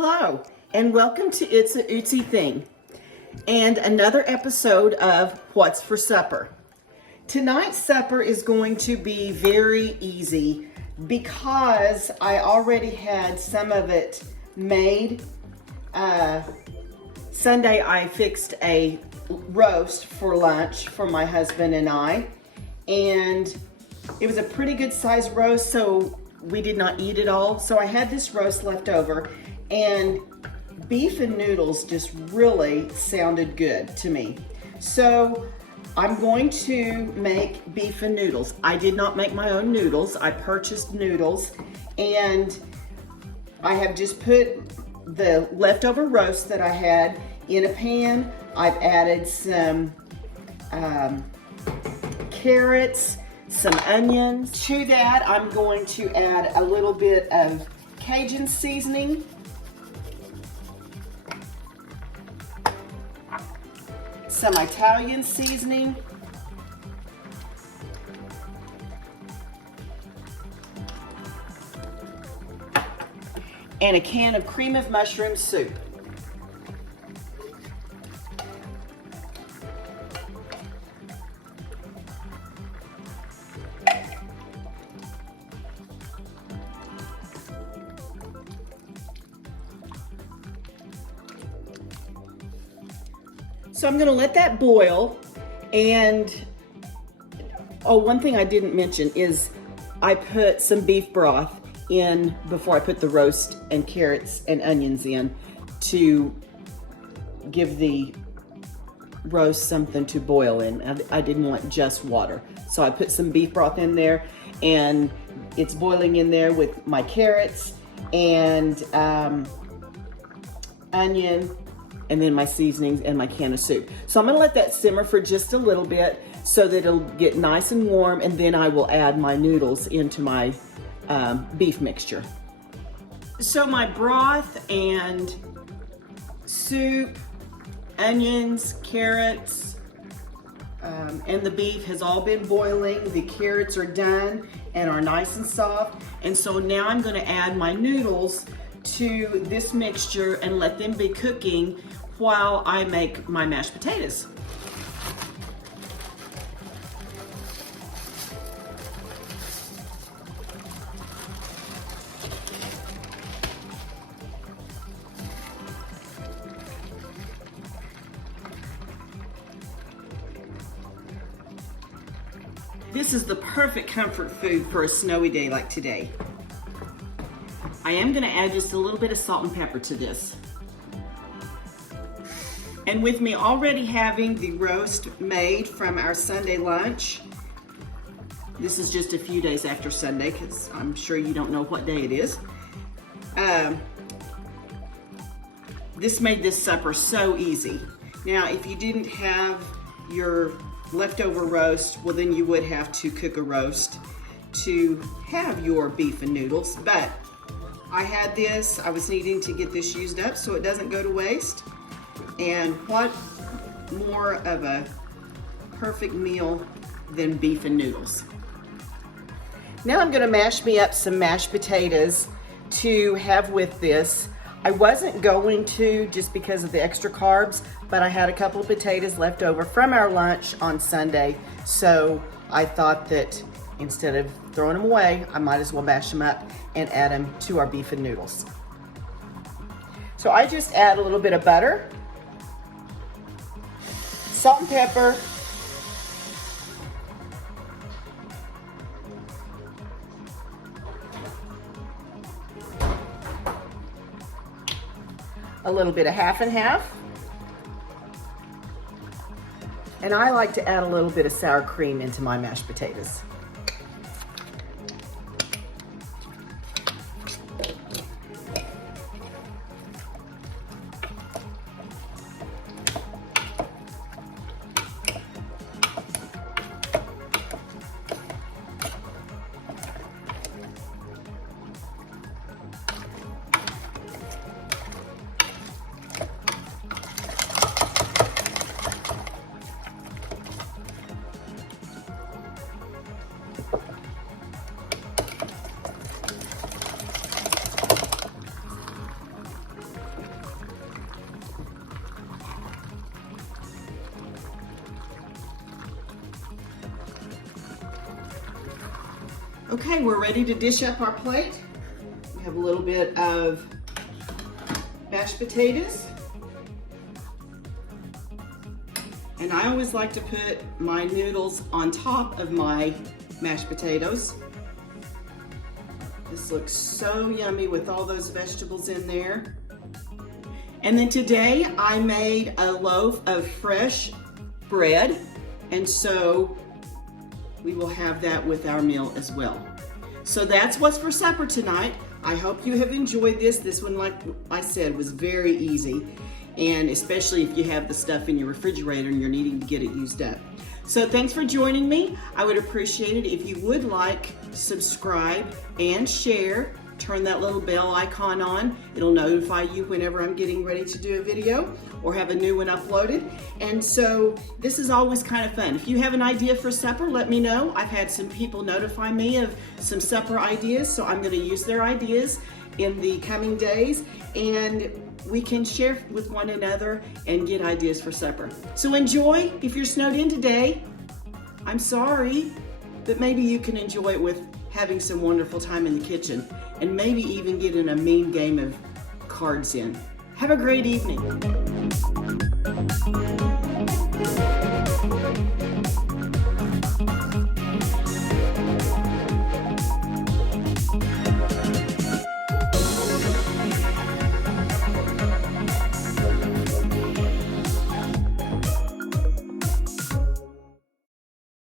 Hello, and welcome to It's a Ootsy Thing, and another episode of What's for Supper. Tonight's supper is going to be very easy because I already had some of it made. Sunday I fixed a roast for lunch for my husband and I, and it was a pretty good sized roast, so we did not eat it all. So I had this roast left over, and beef and noodles just really sounded good to me. So I'm going to make beef and noodles. I did not make my own noodles. I purchased noodles, and I have just put the leftover roast that I had in a pan. I've added some carrots, some onions. To that, I'm going to add a little bit of Cajun seasoning, some Italian seasoning, and a can of cream of mushroom soup. So I'm gonna let that boil, and one thing I didn't mention is I put some beef broth in before I put the roast and carrots and onions in to give the roast something to boil in. I didn't want just water. So I put some beef broth in there, and it's boiling in there with my carrots and onion, and then my seasonings and my can of soup. So I'm gonna let that simmer for just a little bit so that it'll get nice and warm, and then I will add my noodles into my beef mixture. So my broth and soup, onions, carrots, and the beef has all been boiling. The carrots are done and are nice and soft. And so now I'm gonna add my noodles to this mixture and let them be cooking while I make my mashed potatoes. This is the perfect comfort food for a snowy day like today. I am gonna add just a little bit of salt and pepper to this. And with me already having the roast made from our Sunday lunch, this is just a few days after Sunday because I'm sure you don't know what day it is. This made this supper so easy. Now, if you didn't have your leftover roast, well then you would have to cook a roast to have your beef and noodles, but I had this. I was needing to get this used up so it doesn't go to waste. And what more of a perfect meal than beef and noodles? Now I'm gonna mash me up some mashed potatoes to have with this. I wasn't going to just because of the extra carbs, but I had a couple of potatoes left over from our lunch on Sunday. So I thought that instead of throwing them away, I might as well mash them up and add them to our beef and noodles. So I just add a little bit of butter, salt and pepper, a little bit of half and half, and I like to add a little bit of sour cream into my mashed potatoes. Okay, we're ready to dish up our plate. We have a little bit of mashed potatoes. And I always like to put my noodles on top of my mashed potatoes. This looks so yummy with all those vegetables in there. And then today I made a loaf of fresh bread, and so we will have that with our meal as well. So that's what's for supper tonight. I hope you have enjoyed this. This one, like I said, was very easy, and especially if you have the stuff in your refrigerator and you're needing to get it used up. So thanks for joining me. I would appreciate it if you would like, subscribe, and share. Turn that little bell icon on. It'll notify you whenever I'm getting ready to do a video or have a new one uploaded. And so this is always kind of fun. If you have an idea for supper, let me know. I've had some people notify me of some supper ideas, so I'm going to use their ideas in the coming days, and we can share with one another and get ideas for supper. So enjoy. If you're snowed in today, I'm sorry, but maybe you can enjoy it with having some wonderful time in the kitchen, and maybe even getting a mean game of cards in. Have a great evening.